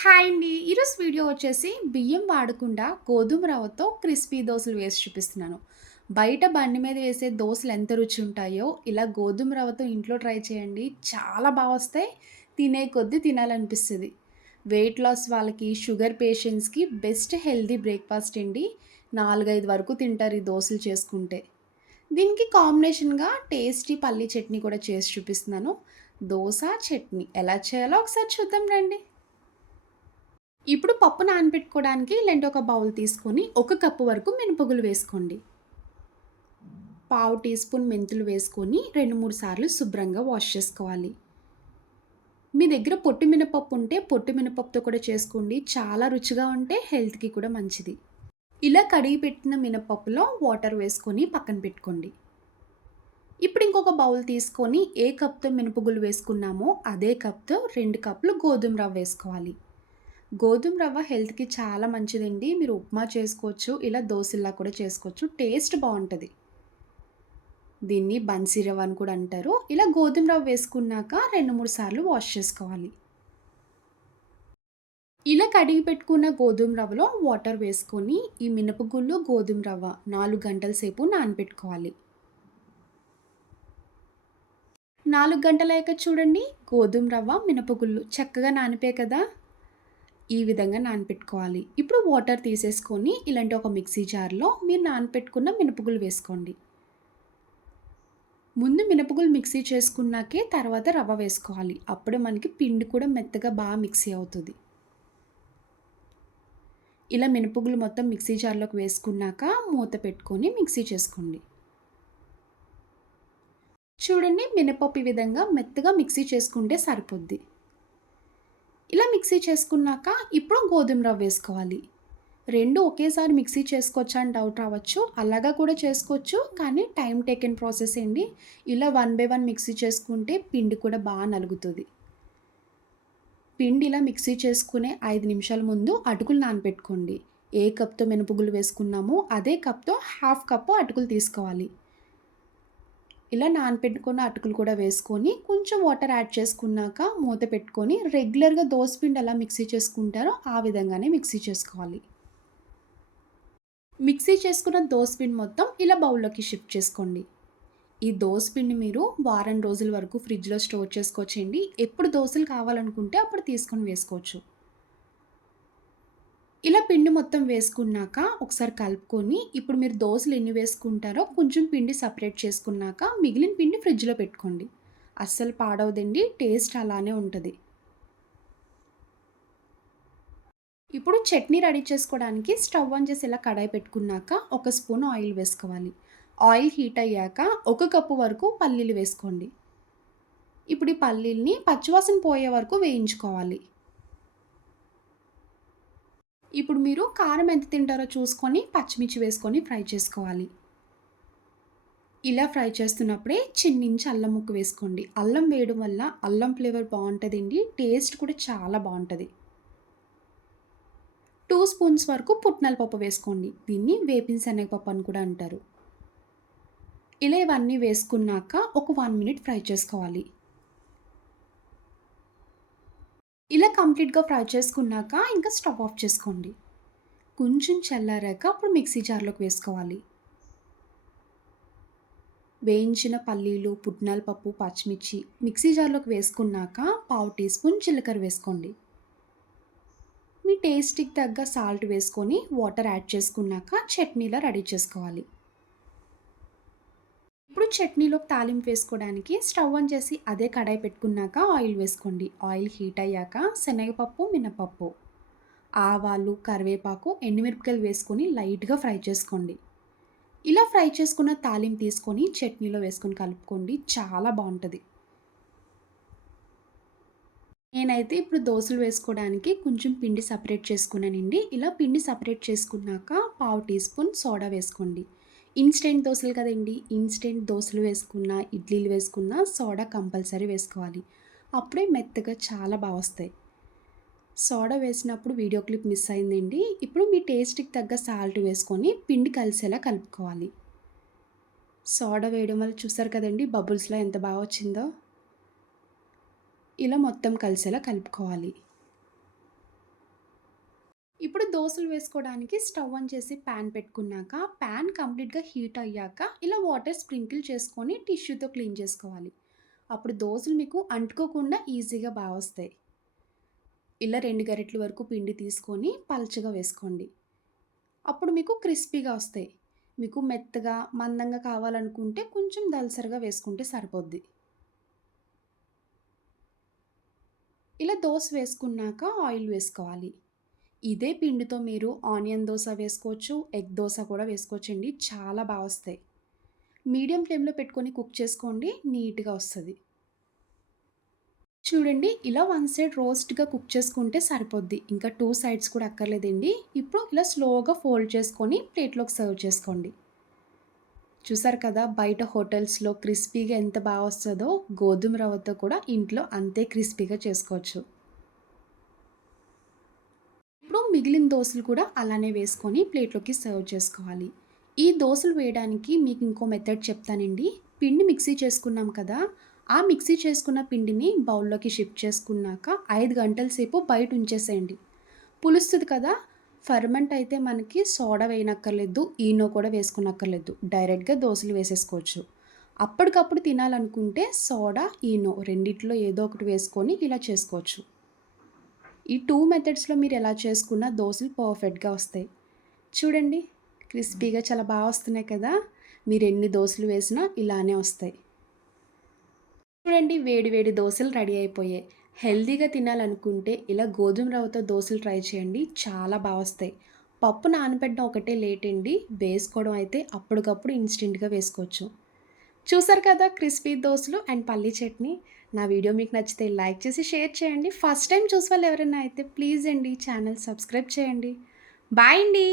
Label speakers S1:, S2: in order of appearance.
S1: Hi అండి. ఈరోజు video వచ్చేసి బియ్యం వాడకుండా గోధుమ రవ్వతో క్రిస్పీ దోసలు వేసి చూపిస్తున్నాను. బయట బండి మీద వేసే దోశలు ఎంత రుచి ఉంటాయో, ఇలా గోధుమ రవ్వతో ఇంట్లో ట్రై చేయండి. చాలా బాగా వస్తాయి. తినే కొద్దీ తినాలనిపిస్తుంది వెయిట్ లాస్ వాళ్ళకి, షుగర్ పేషెంట్స్‌కి బెస్ట్ హెల్దీ బ్రేక్‌ఫాస్ట్ అండి. 4, 5 వరకు తింటారు ఈ దోశలు చేసుకుంటే. దీనికి కాంబినేషన్‌గా టేస్టీ పల్లీ చట్నీ కూడా చేసి చూపిస్తున్నాను. దోశ చట్నీ ఎలా చేయాలో ఒకసారి చూద్దాం రండి. ఇప్పుడు పప్పు నానబెట్టుకోవడానికి ఇలాంటి ఒక బౌల్ తీసుకొని ఒక కప్పు వరకు మినపగులు వేసుకోండి. పావు టీ స్పూన్ మెంతులు వేసుకొని రెండు మూడు సార్లు శుభ్రంగా వాష్ చేసుకోవాలి. మీ దగ్గర పొట్టు మినపప్పు ఉంటే పొట్టు మినపప్పుతో కూడా చేసుకోండి. చాలా రుచిగా ఉంటే హెల్త్కి కూడా మంచిది. ఇలా కడిగి పెట్టిన మినపప్పులో వాటర్ వేసుకొని పక్కన పెట్టుకోండి. ఇప్పుడు ఇంకొక బౌల్ తీసుకొని ఏ కప్తో మినపగులు వేసుకున్నామో అదే కప్తో రెండు కప్పులు గోధుమ రవ్వ వేసుకోవాలి. గోధుమ రవ్వ హెల్త్‌కి చాలా మంచిదండి. మీరు ఉప్మా చేసుకోవచ్చు. ఇలా దోశల్లా కూడా చేసుకోవచ్చు. టేస్ట్ బాగుంటుంది దీన్ని బన్సీ రవ్వ అని కూడా అంటారు. ఇలా గోధుమ రవ్వ వేసుకున్నాక 2, 3 సార్లు వాష్ చేసుకోవాలి. ఇలా కడిగి పెట్టుకున్న గోధుమ రవ్వలో వాటర్ వేసుకొని ఈ మినపగుళ్ళు, గోధుమ రవ్వ నాలుగు గంటల సేపు నానబెట్టుకోవాలి. నాలుగు గంటలయ్యాక చూడండి గోధుమ రవ్వ, మినపగుళ్ళు చక్కగా నానిపోయాయి కదా! ఈ విధంగా నానపెట్టుకోవాలి. ఇప్పుడు వాటర్ తీసేసుకొని ఇలాంటి ఒక మిక్సీ జార్లో మీరు నానపెట్టుకున్న మినపగులు వేసుకోండి. ముందు మినపగులు మిక్సీ చేసుకున్నాకే తర్వాత రవ్వ వేసుకోవాలి. అప్పుడు మనకి పిండి కూడా మెత్తగా బాగా మిక్సీ అవుతుంది. ఇలా మినపగులు మొత్తం మిక్సీ జార్లోకి వేసుకున్నాక మూత పెట్టుకొని మిక్సీ చేసుకోండి. చూడండి మినపప్పు ఈ విధంగా మెత్తగా మిక్సీ చేసుకుంటే సరిపోద్ది. మిక్సీ చేసుకున్నాక ఇప్పుడు గోధుమ రవ్వ వేసుకోవాలి. రెండు ఒకేసారి మిక్సీ చేసుకోవచ్చా అని డౌట్ రావచ్చు. అలాగా కూడా చేసుకోవచ్చు. కానీ టైం టేకెన్ ప్రాసెస్ అండి ఇలా వన్ బై వన్ మిక్సీ చేసుకుంటే పిండి కూడా బాగా నలుగుతుంది. పిండి ఇలా మిక్సీ చేసుకునే ఐదు నిమిషాల ముందు అటుకులు నానబెట్టుకోండి. ఏ కప్తో మినపగులు వేసుకున్నామో అదే కప్తో హాఫ్ కప్పు అటుకులు తీసుకోవాలి. ఇలా నానపెట్టుకున్న అటుకులు కూడా వేసుకొని కొంచెం వాటర్ యాడ్ చేసుకున్నాక మూత పెట్టుకొని రెగ్యులర్గా దోసపిండి ఎలా మిక్సీ చేసుకుంటారో ఆ విధంగానే మిక్సీ చేసుకోవాలి. మిక్సీ చేసుకున్న దోసపిండి మొత్తం ఇలా బౌల్లోకి షిఫ్ట్ చేసుకోండి. ఈ పిండి మీరు వారం రోజుల వరకు ఫ్రిడ్జ్లో స్టోర్ చేసుకోవచ్చండి. ఎప్పుడు దోశలు కావాలనుకుంటే అప్పుడు తీసుకొని వేసుకోవచ్చు. ఇలా పిండి మొత్తం వేసుకున్నాక ఒకసారి కలుపుకొని ఇప్పుడు మీరు దోశలు ఎన్ని వేసుకుంటారో కొంచెం పిండి సపరేట్ చేసుకున్నాక మిగిలిన పిండి ఫ్రిడ్జ్లో పెట్టుకోండి. అస్సలు పాడవదండి టేస్ట్ అలానే ఉంటుంది. ఇప్పుడు చట్నీ రెడీ చేసుకోవడానికి స్టవ్ ఆన్ చేసి ఇలా కడాయి పెట్టుకున్నాక ఒక స్పూన్ ఆయిల్ వేసుకోవాలి. ఆయిల్ హీట్ అయ్యాక ఒక కప్పు వరకు పల్లీలు వేసుకోండి. ఇప్పుడు ఈ పల్లీల్ని పచ్చివాసన పోయే వరకు వేయించుకోవాలి. ఇప్పుడు మీరు కారం ఎంత తింటారో చూసుకొని పచ్చిమిర్చి వేసుకొని ఫ్రై చేసుకోవాలి. ఇలా ఫ్రై చేస్తున్నప్పుడే చిన్నించి అల్లం ముక్క వేసుకోండి. అల్లం వేయడం వల్ల అల్లం ఫ్లేవర్ బాగుంటుందండి. టేస్ట్ కూడా చాలా బాగుంటుంది. టూ స్పూన్స్ వరకు పుట్నాల పప్పు వేసుకోండి. దీన్ని వేపిన శనగపప్పు అని కూడా అంటారు. ఇలా ఇవన్నీ వేసుకున్నాక ఒక వన్ మినిట్ ఫ్రై చేసుకోవాలి. ఇలా కంప్లీట్గా ఫ్రై చేసుకున్నాక ఇంకా స్టవ్ ఆఫ్ చేసుకోండి. కొంచెం చల్లారాక అప్పుడు మిక్సీ జార్లోకి వేసుకోవాలి. వేయించిన పల్లీలు పుట్నాల పప్పు పచ్చిమిర్చి మిక్సీ జార్లోకి వేసుకున్నాక పావు టీ స్పూన్ జీలకర్ర వేసుకోండి. మీ టేస్ట్కి తగ్గ సాల్ట్ వేసుకొని వాటర్ యాడ్ చేసుకున్నాక చట్నీలా రెడీ చేసుకోవాలి. ఇప్పుడు చట్నీలోకి తాలింపు వేసుకోవడానికి స్టవ్ ఆన్ చేసి అదే కడాయి పెట్టుకున్నాక ఆయిల్ వేసుకోండి. ఆయిల్ హీట్ అయ్యాక శనగపప్పు మినపప్పు ఆవాలు కరివేపాకు ఎండుమిరపకాయలు వేసుకొని లైట్గా ఫ్రై చేసుకోండి. ఇలా ఫ్రై చేసుకున్న తాలింపు తీసుకొని చట్నీలో వేసుకొని కలుపుకోండి. చాలా బాగుంటుంది. నేనైతే ఇప్పుడు దోశలు వేసుకోవడానికి కొంచెం పిండి సపరేట్ చేసుకున్నానండి. ఇలా పిండి సపరేట్ చేసుకున్నాక పావు టీ స్పూన్ సోడా వేసుకోండి. ఇన్స్టెంట్ దోశలు కదండి. ఇన్స్టెంట్ దోశలు వేసుకున్న ఇడ్లీలు వేసుకున్న సోడా కంపల్సరీ వేసుకోవాలి. అప్పుడే మెత్తగా చాలా బాగా వస్తాయి. సోడా వేసినప్పుడు వీడియో క్లిప్ మిస్ అయిందండి. ఇప్పుడు మీ టేస్ట్కి తగ్గ సాల్ట్ వేసుకొని పిండి కలిసేలా కలుపుకోవాలి. సోడా వేయడం వల్ల చూసారు కదండి బబుల్స్లో ఎంత బాగా వచ్చిందో? ఇలా మొత్తం కలిసేలా కలుపుకోవాలి. ఇప్పుడు దోసలు వేసుకోవడానికి స్టవ్ ఆన్ చేసి పాన్ పెట్టుకున్నాక పాన్ కంప్లీట్‌గా హీట్ అయ్యాక ఇలా వాటర్ స్ప్రింకిల్ చేసుకొని టిష్యూతో క్లీన్ చేసుకోవాలి. అప్పుడు దోశలు మీకు అంటుకోకుండా ఈజీగా బాగా వస్తాయి. ఇలా రెండు గరిటల వరకు పిండి తీసుకొని పల్చగా వేసుకోండి. అప్పుడు మీకు క్రిస్పీగా వస్తాయి. మీకు మెత్తగా, మందంగా కావాలనుకుంటే కొంచెం దళసరిగా వేసుకుంటే సరిపోద్ది. ఇలా దోశ వేసుకున్నాక ఆయిల్ వేసుకోవాలి. ఇదే పిండితో మీరు ఆనియన్ దోశ వేసుకోవచ్చు, ఎగ్ దోశ కూడా వేసుకోవచ్చండి. చాలా బాగా వస్తాయి. మీడియం ఫ్లేమ్‌లో పెట్టుకొని కుక్ చేసుకోండి. నీట్‌గా వస్తుంది చూడండి ఇలా వన్ సైడ్ రోస్ట్‌గా కుక్ చేసుకుంటే సరిపోద్ది. ఇంకా టూ సైడ్స్ కూడా అక్కర్లేదండి. ఇప్పుడు ఇలా స్లోగా ఫోల్డ్ చేసుకొని ప్లేట్‌లోకి సర్వ్ చేసుకోండి. చూసారు కదా! బయట హోటల్స్‌లో క్రిస్పీగా ఎంత బాగా వస్తుందో గోధుమ రవ్వతో కూడా ఇంట్లో అంతే క్రిస్పీగా చేసుకోవచ్చు. ఇప్పుడు మిగిలిన దోసలు కూడా అలానే వేసుకొని ప్లేట్‌లోకి సర్వ్ చేసుకోవాలి. ఈ దోశలు వేయడానికి మీకు ఇంకో మెథడ్ చెప్తానండి. పిండి మిక్సీ చేసుకున్నాం కదా! ఆ మిక్సీ చేసుకున్న పిండిని బౌల్‌లోకి షిఫ్ట్ చేసుకున్నాక ఐదు గంటల సేపు బయట ఉంచేసేయండి. పులుస్తుంది కదా! ఫర్మెంట్ అయితే మనకి సోడా వేయనక్కర్లేదు. ఈనో కూడా వేసుకున్నక్కర్లేదు డైరెక్ట్‌గా దోశలు వేసేసుకోవచ్చు. అప్పటికప్పుడు తినాలనుకుంటే సోడా, ఈనో రెండిట్లో ఏదో ఒకటి వేసుకొని ఇలా చేసుకోవచ్చు. ఈ టూ మెథడ్స్‌లో మీరు ఎలా చేసుకున్నా దోశలు పర్ఫెక్ట్‌గా వస్తాయి. చూడండి క్రిస్పీగా చాలా బాగా వస్తున్నాయి కదా! మీరు ఎన్ని దోశలు వేసినా ఇలానే వస్తాయి. చూడండి వేడి వేడి దోశలు రెడీ అయిపోయాయి. హెల్తీగా తినాలనుకుంటే ఇలా గోధుమ రవ్వతో దోశలు ట్రై చేయండి. చాలా బాగా వస్తాయి. పప్పు నానబెట్టడం ఒకటే లేట్ అండి. వేసుకోవడం అయితే అప్పటికప్పుడు ఇన్‌స్టెంట్‌గా వేసుకోవచ్చు. చూసారు కదా క్రిస్పీ దోశలు అండ్ పల్లీ చట్నీ. నా వీడియో మీకు నచ్చితే లైక్ చేసి షేర్ చేయండి. ఫస్ట్ టైం చూసే వాళ్ళు ఎవరైనా అయితే ప్లీజ్ అండి ఛానల్ సబ్స్క్రైబ్ చేయండి. బాయ్ అండి.